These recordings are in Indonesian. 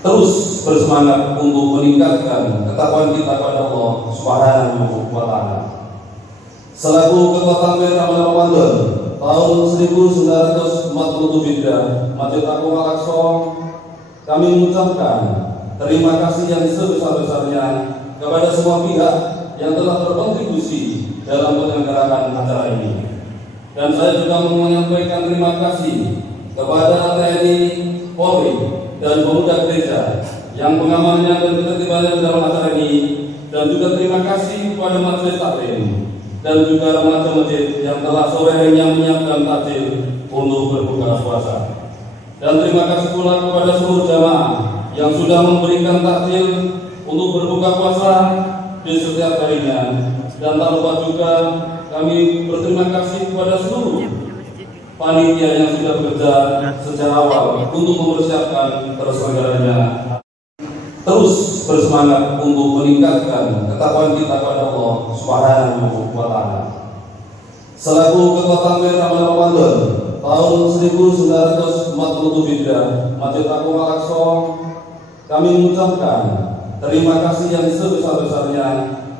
terus bersemangat untuk meningkatkan ketakwaan kita pada Allah Subhanahu wa Ta'ala. Selaku Ketua Takmir Ramadan tahun 1947 Hijriah Masjid Agung Al-Aqsa, kami mengucapkan terima kasih yang sebesar-besarnya kepada semua pihak yang telah berkontribusi dalam penyelenggaraan acara ini. Dan saya juga menyampaikan terima kasih kepada TNI, Polri, dan pemuda gereja yang pengamanannya dan ketertibannya dalam acara ini, dan juga terima kasih kepada majelis taklim dan juga remaja masjid yang telah sore harinya menyiapkan takjil untuk berbuka puasa. Dan terima kasih pula kepada seluruh jamaah yang sudah memberikan takjil untuk berbuka puasa di setiap harinya. Dan tak lupa juga kami berterima kasih kepada seluruh panitia yang sudah bekerja sejak awal untuk mempersiapkan terselenggaranya. Terus bersemangat untuk meningkatkan ketakwaan kita pada Allah Subhanahu wa Ta'ala. Selaku Ketua Takmir Ramadan tahun 1947 Hijriah Masjid Agung Al-Aqsa, kami mengucapkan terima kasih yang sebesar-besarnya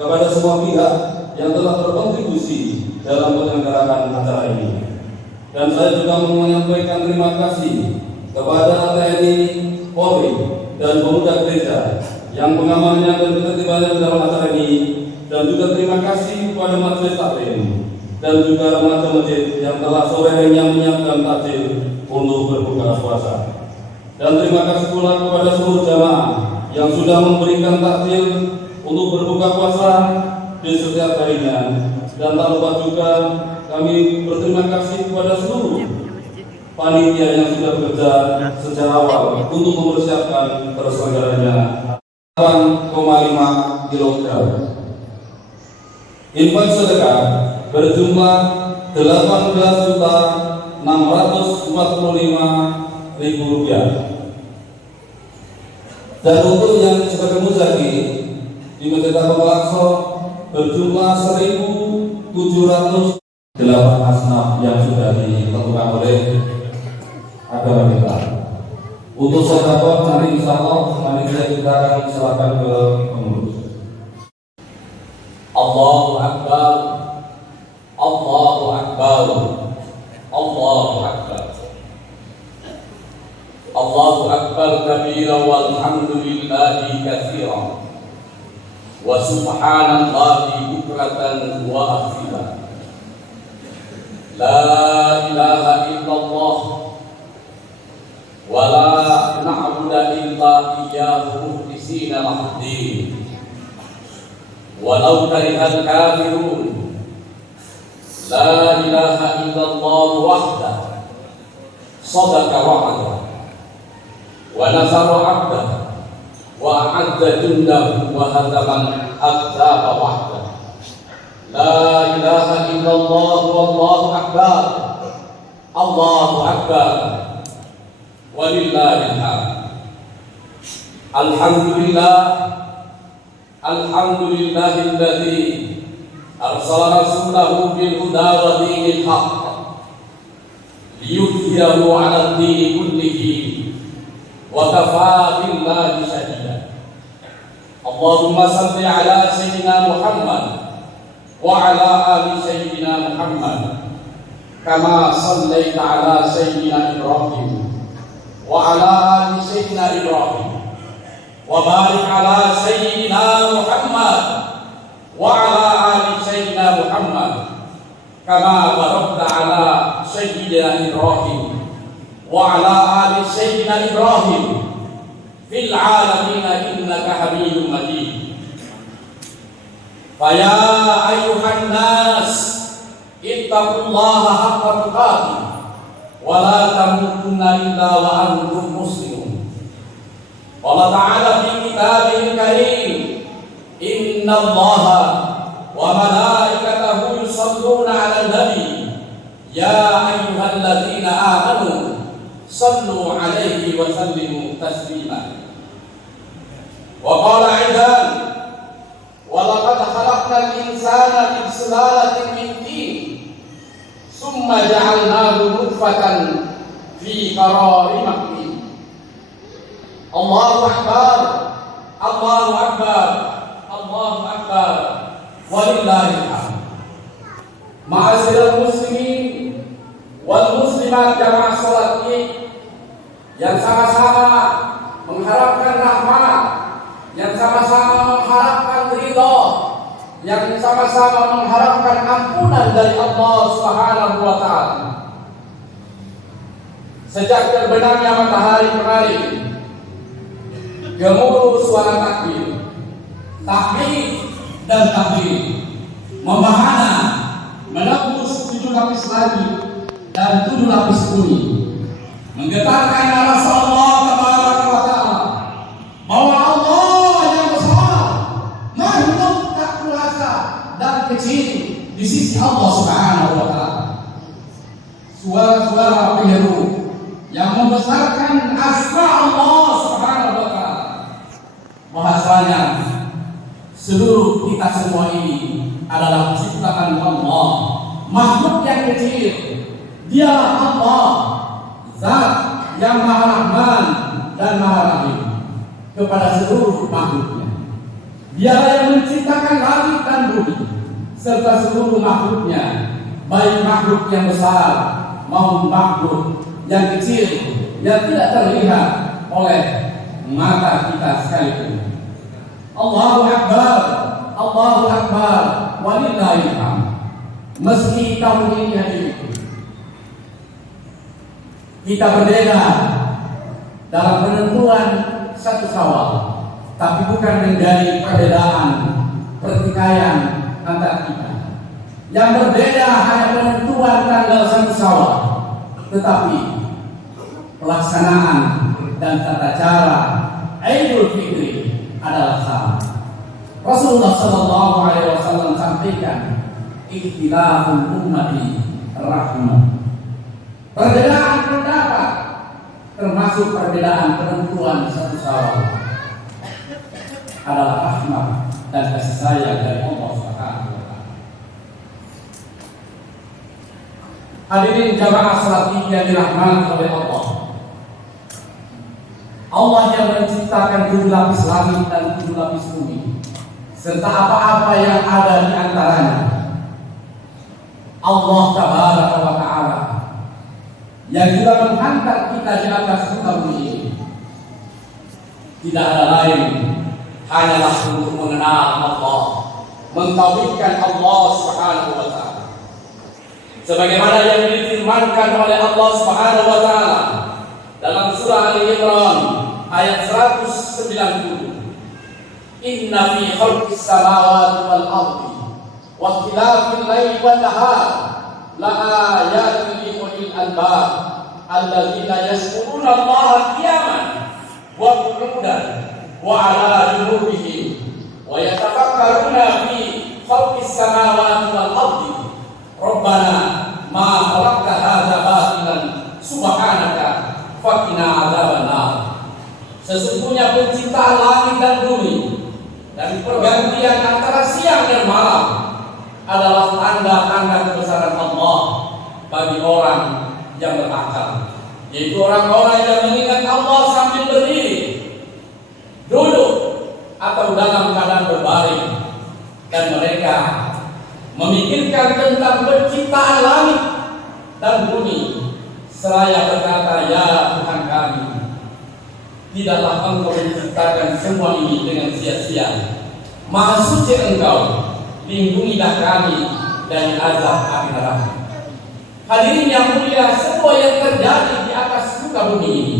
kepada semua pihak yang telah berkontribusi dalam penyelenggaraan acara ini. Dan saya juga menyampaikan terima kasih kepada TNI, Polri, dan pemuda gereja yang pengamanannya dan ketertibannya dalam acara ini, dan juga terima kasih kepada majelis taklim dan juga remaja masjid yang telah sore harinya menyiapkan takjil untuk berbuka puasa. Dan terima kasih pula kepada seluruh jamaah yang sudah memberikan takjil untuk berbuka puasa di setiap harinya. Dan tak lupa juga kami berterima kasih kepada seluruh panitia yang sudah bekerja sejak awal untuk mempersiapkan terselenggaranya 8,5 kg. Infak sedekah berjumlah 18.645.000 rupiah. Dan untuk yang sebagai muzaki di Masjid Agung Al-Aqsa berjumlah 1.708 asnaf yang sudah ditentukan oleh agama kita. Untuk sedekah nanti insya Allah panitia kita akan silakan ke pengurus. Allahu Akbar, Allahu Akbar, Allahu Akbar, Allahu Akbar kabira walhamdulillahi katsira wa subhanallahi bukratan wa asila. La ilaha illallah wa la na'budu illa iyyahu mukhlisina lahu-d-din walau karihal kafirun. La ilaha illallah wahdahu sadaqa wa'adahu wa nasara 'abdahu wa a'adda jundahu wa hadaman ahzaba wahdahu. La ilaha illallah wallahu akbar, Allahu akbar, walillahil hamd. Alhamdulillah, alhamdulillahilladzi arsala rasulahu bil huda wa dinil haqq liyudhhirahu 'ala ad-dini kullihi wa kafaa billahi shahida. Allahumma shalli 'ala sayyidina Muhammad wa 'ala ali sayyidina Muhammad kama shallaita 'ala sayyidina Ibrahim wa 'ala ali sayyidina Ibrahim wa barik 'ala sayyidina Muhammad wa 'ala ali sayyidina Muhammad kama barakta 'ala sayyidina Ibrahim wa 'ala ali sayyidina Ibrahim fil 'alamin innaka Hamidum Majid. Faya ayuhan nas ittaqullaha haqqa tuqatih wa la tamutunna illa wa antum muslimun. Allah Ta'ala fi kitabihil karim, innallaha wa malaikatahu yusalluna 'alan nabi ya ayyuhalladzina amanu sallu 'alaihi wa sallimu taslima. Wa qala 'aidan walaqad khalaqnal insana min sulalatin min tin summa ja'alnahu nutfatan fi qararin makin. Allahu Akbar, Allahu Akbar, Allahu Akbar, walillahil hamd. Ma'asyiral muslimin wal muslimat jamaah salat Id yang sama-sama mengharapkan rahmat, yang sama-sama mengharapkan ridha, yang sama-sama mengharapkan ampunan dari Allah Subhanahu wa taala. Sejak terbenamnya matahari kemarin, gemuruh suara takbir, dan tahlil membahana menembus 7 lapis lagi dan 7 lapis bumi, menggetarkan arah Allah Tabaraka wa Ta'ala bahwa Allah yang besar, makhluk tak kuasa dan kecil di sisi Allah Subhanahu wa Ta'ala. Suara-suara penyeru yang membesarkan asma Allah Subhanahu wa Ta'ala. Bahasanya seluruh kita semua ini adalah ciptaan Allah, makhluk yang kecil. Dialah Allah, Zat yang Maha Rahman dan Maha Rahim kepada seluruh makhluknya. Dialah yang menciptakan langit dan bumi serta seluruh makhluknya, baik makhluk yang besar maupun makhluk yang kecil yang tidak terlihat oleh mata kita sekalipun. Allahu Akbar, Allahu Akbar, walillahil hamd. Meski tahun ini hadir, kita berbeda dalam penentuan 1 Syawal, tapi bukan menjadi perbedaan pertikaian antara kita. Yang berbeda hanya penentuan tanggal 1 Syawal, tetapi pelaksanaan dan tata cara Idul Fitri adalah sama. Rasulullah Sallallahu Alaihi Wasallam sampaikan, ikhtilaful ummati rahmah. Perbedaan pendapat termasuk perbedaan penentuan 1 Syawal adalah rahmat dan kasih sayang dari Allah Subhanahu wa Ta'ala. Hadirin jamaah salat Id yang dirahmati oleh Allah. Allah yang menciptakan 7 lapis langit dan 7 lapis bumi serta apa-apa yang ada di antaranya. Allah Tabaraka wa Ta'ala yang juga menghantar kita di atas muka bumi ini tidak ada lain hanyalah untuk mengenal Allah, mentauhidkan Allah Subhanahu wa Ta'ala. Sebagaimana yang difirmankan oleh Allah Subhanahu wa Ta'ala dalam surah Ali Imran ayat 190, Inna fi khalqis samawati wal ardi wa ikhtilafil laili wan nahar la ayatin li ulil albab alladzina yadhkuruna Allaha qiyaman wa qu'udan wa 'ala junubihim wa yatafakkaruna fi khalqis samawati wal ardi Rabbana ma khalaqta hadza batilan subhanaka faqina 'adzabannar. Sesungguhnya penciptaan langit dan bumi dan pergantian antara siang dan malam adalah tanda-tanda kebesaran Allah bagi orang yang berakal, yaitu orang-orang yang mengingat Allah sambil berdiri, duduk, atau dalam keadaan berbaring, dan mereka memikirkan tentang penciptaan langit dan bumi seraya berkata, ya Tuhan kami, tidaklah Engkau menciptakan semua ini dengan sia-sia. Maha suci Engkau, lindungilah kami dari azab api neraka. Hadirin yang mulia, semua yang terjadi di atas muka bumi ini,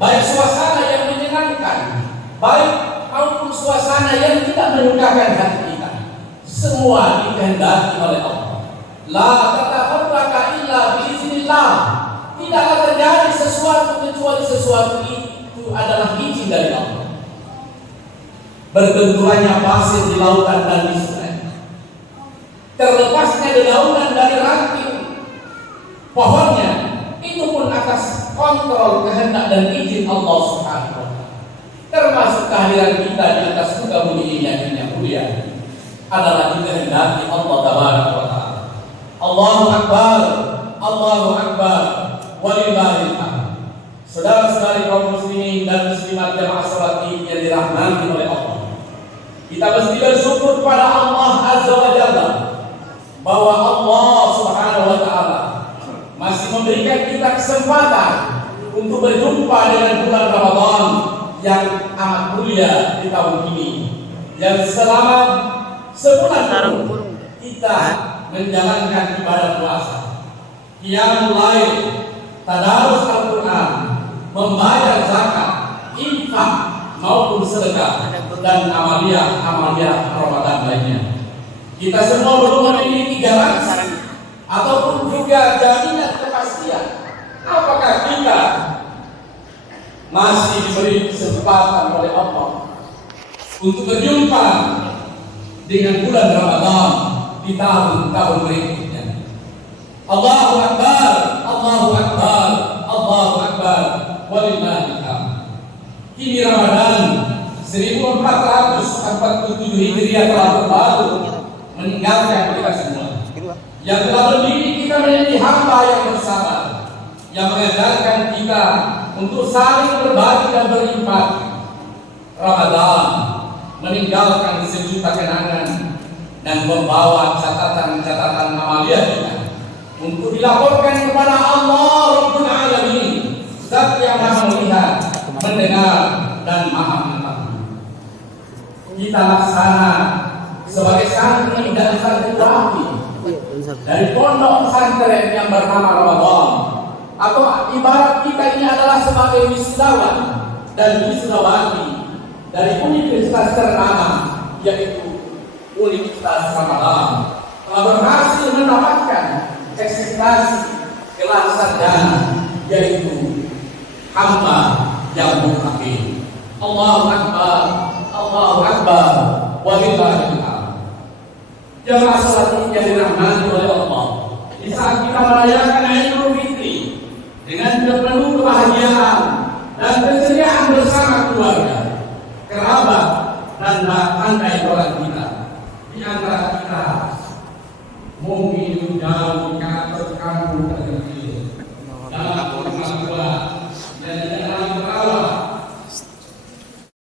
baik suasana yang menyenangkan, baik maupun suasana yang tidak menyukakan hati kita, semua dikehendaki oleh Allah. La tataharraka illa biiznillah. Tidaklah terjadi sesuatu kecuali sesuatu itu adalah izin dari Allah. Berbenturannya pasir di lautan dan di sungai, terlepasnya dedaunan dari ranting pohonnya, itu pun atas kontrol, kehendak dan izin Allah Subhanahu wa Ta'ala. Termasuk kehadiran kita di atas muka bumi ini yang mulia adalah dikehendaki Allah Tabaraka wa Ta'ala. Allahu Akbar, Allahu Akbar, walillahil hamd. Saudara saudara-saudari kaum muslimin dan muslimat jamaah salat Id yang dirahmati oleh Allah. Kita mesti bersyukur kepada Allah Azza wa Jalla bahwa Allah Subhanahu wa taala masih memberikan kita kesempatan untuk berjumpa dengan bulan Ramadan yang amat mulia di tahun ini. Yang selama sebulan penuh kita menjalankan ibadah puasa, qiyamul lail, tadarus Al-Quran, membayar zakat, infak maupun sedekah dan amalia Ramadan lainnya. Kita semua belum memiliki garansi ataupun juga jaminan kepastian apakah kita masih diberi kesempatan oleh Allah untuk berjumpa dengan bulan Ramadan di tahun-tahun berikutnya. Allahu Akbar, Allahu Akbar, Allahu Akbar, walillahil hamd. Kini Ramadan 1447 Hijriah telah berlalu meninggalkan kita semua. Yang telah mendidik kita menjadi hamba yang bersabar, yang mengajarkan kita untuk saling berbagi dan berinfak. Ramadan meninggalkan sejuta kenangan dan membawa catatan-catatan amalia kita untuk dilaporkan kepada Allah Rabbul Alamin, Zat yang Maha melihat, mendengar dan Maha mengetahui. Kita laksana sebagai santri dan santriwati dari pondok pesantren yang bernama Ramadan, atau ibarat kita ini adalah sebagai wisudawan dan wisudawati dari universitas ternama yaitu Universitas Ramadan, telah berhasil mendapatkan eksistensi gelar sarjana yaitu hamba yang muttaqin. Allahu Akbar, Allahu Akbar, walillahil hamd. Jamaah salat yang dirahmati oleh Allah, di saat kita merayakan Idul Fitri dengan penuh kebahagiaan dan keceriaan bersama keluarga, kerabat dan tangga orang kita, di antara kita mungkin jauh